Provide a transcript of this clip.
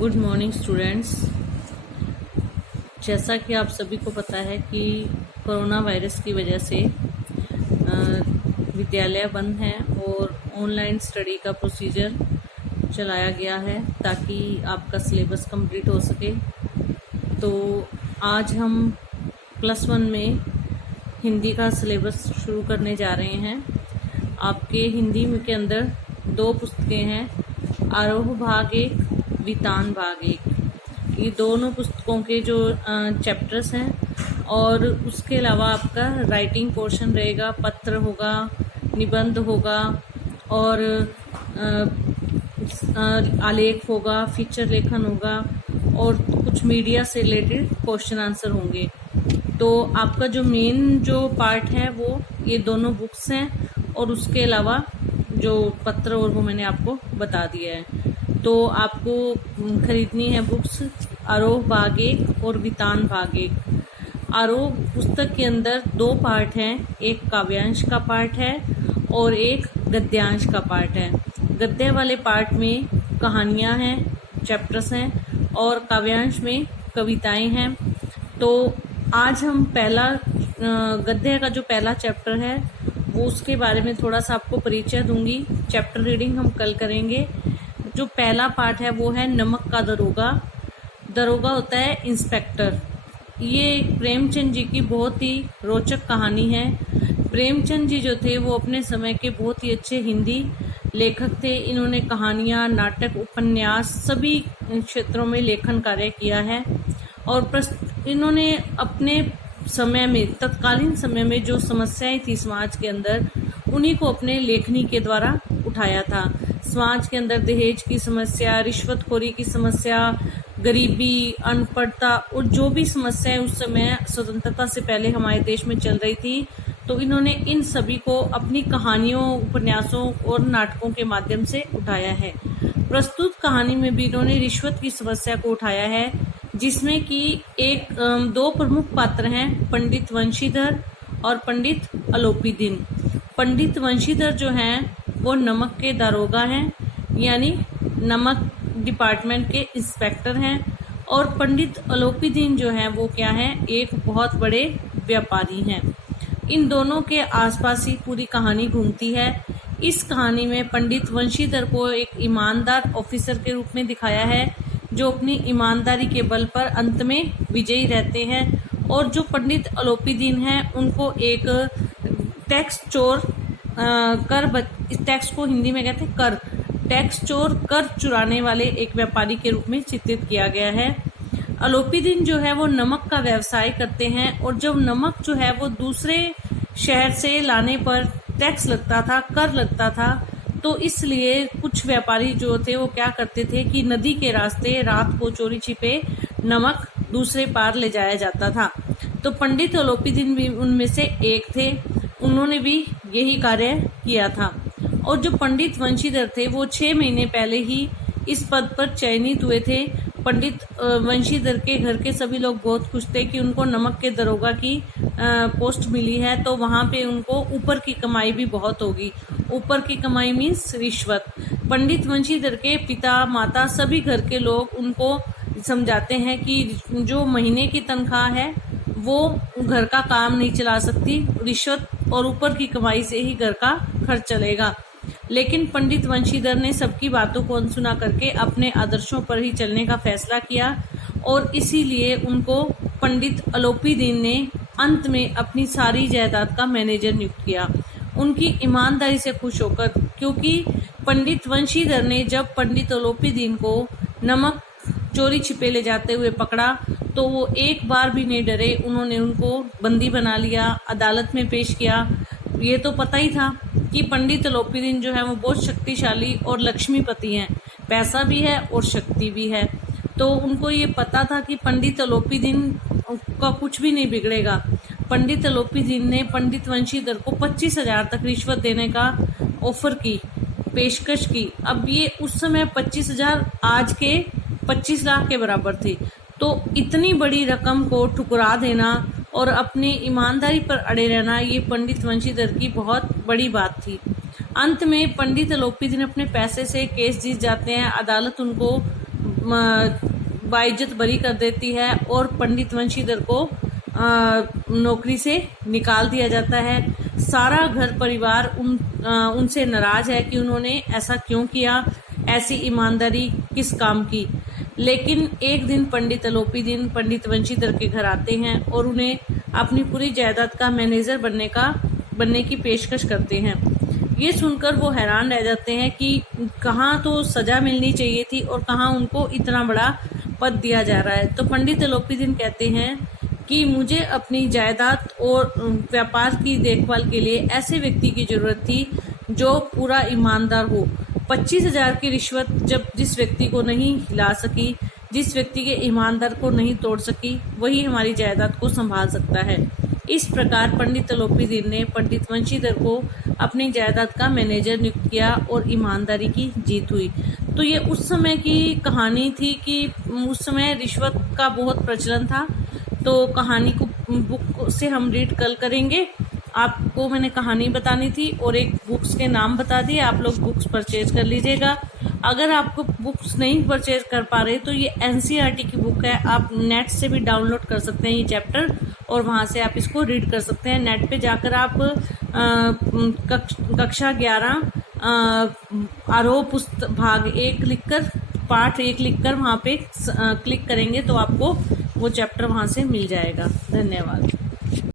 Good morning students. जैसा कि आप सभी को पता है कि कोरोना वायरस की वजह से विद्यालय बंद हैं और ऑनलाइन स्टडी का प्रोसीजर चलाया गया है ताकि आपका सिलेबस कंप्लीट हो सके। तो आज हम +1 में हिंदी का सिलेबस शुरू करने जा रहे हैं। आपके हिंदी में के अंदर 2 पुस्तकें हैं, आरोह भाग 1, वितान भाग 1। ये दोनों पुस्तकों के जो चैप्टर्स हैं और उसके अलावा आपका राइटिंग पोर्शन रहेगा, पत्र होगा, निबंध होगा और आलेख होगा, फीचर लेखन होगा और कुछ मीडिया से रिलेटेड क्वेश्चन आंसर होंगे। तो आपका जो मेन जो पार्ट है वो ये दोनों बुक्स हैं और उसके अलावा जो पत्र और वो मैंने आपको बता दिया है। तो आपको खरीदनी है बुक्स आरोह भाग 1 और वितान भाग 1। आरोह पुस्तक के अंदर 2 पार्ट हैं, एक काव्यांश का पार्ट है और एक गद्यांश का पार्ट है। गद्य वाले पार्ट में कहानियां हैं, चैप्टर्स हैं और काव्यांश में कविताएं हैं। तो आज हम गद्य का जो पहला चैप्टर है वो उसके बारे में थोड़ा सा आपको परिचय दूंगी। चैप्टर रीडिंग हम कल करेंगे। जो पहला पार्ट है वो है नमक का दरोगा। दरोगा होता है इंस्पेक्टर। ये प्रेमचंद जी की बहुत ही रोचक कहानी है। प्रेमचंद जी जो थे वो अपने समय के बहुत ही अच्छे हिंदी लेखक थे। इन्होंने कहानियां, नाटक, उपन्यास सभी क्षेत्रों में लेखन कार्य किया है और इन्होंने अपने समय में, तत्कालीन समय में जो समस्याएं थी समाज के अंदर, उन्हीं को अपने लेखनी के द्वारा उठाया था। समाज के अंदर दहेज की समस्या, रिश्वतखोरी की समस्या, गरीबी, अनपढ़ता और जो भी समस्याएं उस समय स्वतंत्रता से पहले हमारे देश में चल रही थी, तो इन्होंने इन सभी को अपनी कहानियों, उपन्यासों और नाटकों के माध्यम से उठाया है। प्रस्तुत कहानी में भी इन्होंने रिश्वत की समस्या को उठाया है, जिसमें कि 2 प्रमुख पात्र हैं, पंडित वंशीधर और पंडित अलोपीदीन। पंडित वंशीधर जो हैं वो नमक के दारोगा हैं, यानी नमक डिपार्टमेंट के इंस्पेक्टर हैं और पंडित अलोपीदीन जो हैं वो क्या हैं, एक बहुत बड़े व्यापारी हैं। इन दोनों के आसपास ही पूरी कहानी घूमती है। इस कहानी में पंडित वंशीधर को एक ईमानदार ऑफिसर के रूप में दिखाया है जो अपनी ईमानदारी के बल पर अंत में विजयी रहते हैं, और जो पंडित अलोपीदीन हैं उनको एक टैक्स चोर, टैक्स को हिंदी में कहते हैं कर, टैक्स चोर, कर चुराने वाले एक व्यापारी के रूप में चित्रित किया गया है। अलोपीदीन जो है वो नमक का व्यवसाय करते हैं और जब नमक जो है वो दूसरे शहर से लाने पर टैक्स लगता था, कर लगता था, तो इसलिए कुछ व्यापारी जो थे वो क्या करते थे कि नदी के रास्ते रात को चोरी छिपे नमक दूसरे पार ले जाया जाता था। तो पंडित अलोपीदीन भी उनमें से एक थे। उन्होंने भी यही कार्य किया था। और जो पंडित वंशीधर थे वो 6 महीने पहले ही इस पद पर चयनित हुए थे। पंडित वंशीधर के घर के सभी लोग बहुत खुश थे कि उनको नमक के दरोगा की पोस्ट मिली है, तो वहां पे उनको ऊपर की कमाई भी बहुत होगी। ऊपर की कमाई मीन्स रिश्वत। पंडित वंशीधर के पिता, माता, सभी घर के लोग उनको समझाते हैं कि जो महीने की तनख्वाह है वो घर का काम नहीं चला सकती, रिश्वत और ऊपर की कमाई से ही घर का खर्च चलेगा। लेकिन पंडित वंशीधर ने सबकी बातों को अनसुना करके अपने आदर्शों पर ही चलने का फैसला किया और इसीलिए उनको पंडित अलोपीदीन ने अंत में अपनी सारी जायदाद का मैनेजर नियुक्त किया। उनकी ईमानदारी से खुश होकर, क्योंकि पंडित वंशीधर ने जब पंडित अलोपीदीन को नमक चोरी छिपे ले जाते हुए पकड़ा तो वो एक बार भी नहीं डरे। उन्होंने उनको बंदी बना लिया, अदालत में पेश किया। ये तो पता ही था कि पंडित अलोपीदीन जो है वो बहुत शक्तिशाली और लक्ष्मीपति हैं, पैसा भी है और शक्ति भी है। तो उनको ये पता था कि पंडित अलोपीदीन का कुछ भी नहीं बिगड़ेगा। पंडित अलोपीदीन ने पंडित वंशीधर को 25,000 तक रिश्वत देने का ऑफर की, पेशकश की। अब ये उस समय 25,000 आज के 25 लाख के बराबर थी। तो इतनी बड़ी रकम को ठुकरा देना और अपनी ईमानदारी पर अड़े रहना, ये पंडित वंशीधर की बहुत बड़ी बात थी। अंत में पंडित अलोपीदीन अपने पैसे से केस जीत जाते हैं। अदालत उनको बाइज्जत बरी कर देती है और पंडित वंशीधर को नौकरी से निकाल दिया जाता है। सारा घर परिवार उनसे नाराज है कि उन्होंने ऐसा क्यों किया, ऐसी ईमानदारी किस काम की। लेकिन एक दिन पंडित अलोपीदीन पंडित वंशीधर के घर आते हैं और उन्हें अपनी पूरी जायदाद का मैनेजर बनने की पेशकश करते हैं। ये सुनकर वो हैरान रह जाते हैं कि कहाँ तो सजा मिलनी चाहिए थी और कहाँ उनको इतना बड़ा पद दिया जा रहा है। तो पंडित अलोपीदीन कहते हैं कि मुझे अपनी जायदाद और व्यापार की देखभाल के लिए ऐसे व्यक्ति की जरूरत थी जो पूरा ईमानदार हो। 25,000 की रिश्वत जब जिस व्यक्ति को नहीं हिला सकी, जिस व्यक्ति के ईमानदार को नहीं तोड़ सकी, वही हमारी जायदाद को संभाल सकता है। इस प्रकार पंडित अलोपीदीन ने पंडित वंशीधर को अपनी जायदाद का मैनेजर नियुक्त किया और ईमानदारी की जीत हुई। तो ये उस समय की कहानी थी कि उस समय रिश्वत का बहुत प्रचलन था। तो कहानी को बुक से हम रीड कल करेंगे। आपको मैंने कहानी बतानी थी और एक बुक्स के नाम बता दिए, आप लोग बुक्स परचेज कर लीजिएगा। अगर आपको बुक्स नहीं परचेज कर पा रहे तो ये NCERT की बुक है, आप नेट से भी डाउनलोड कर सकते हैं ये चैप्टर और वहां से आप इसको रीड कर सकते हैं। नेट पे जाकर आप कक्षा 11 आरोह पुस्तक भाग 1 लिखकर पार्ट 1 लिखकर वहां पे क्लिक करेंगे तो आपको वो चैप्टर वहां से मिल जाएगा। धन्यवाद।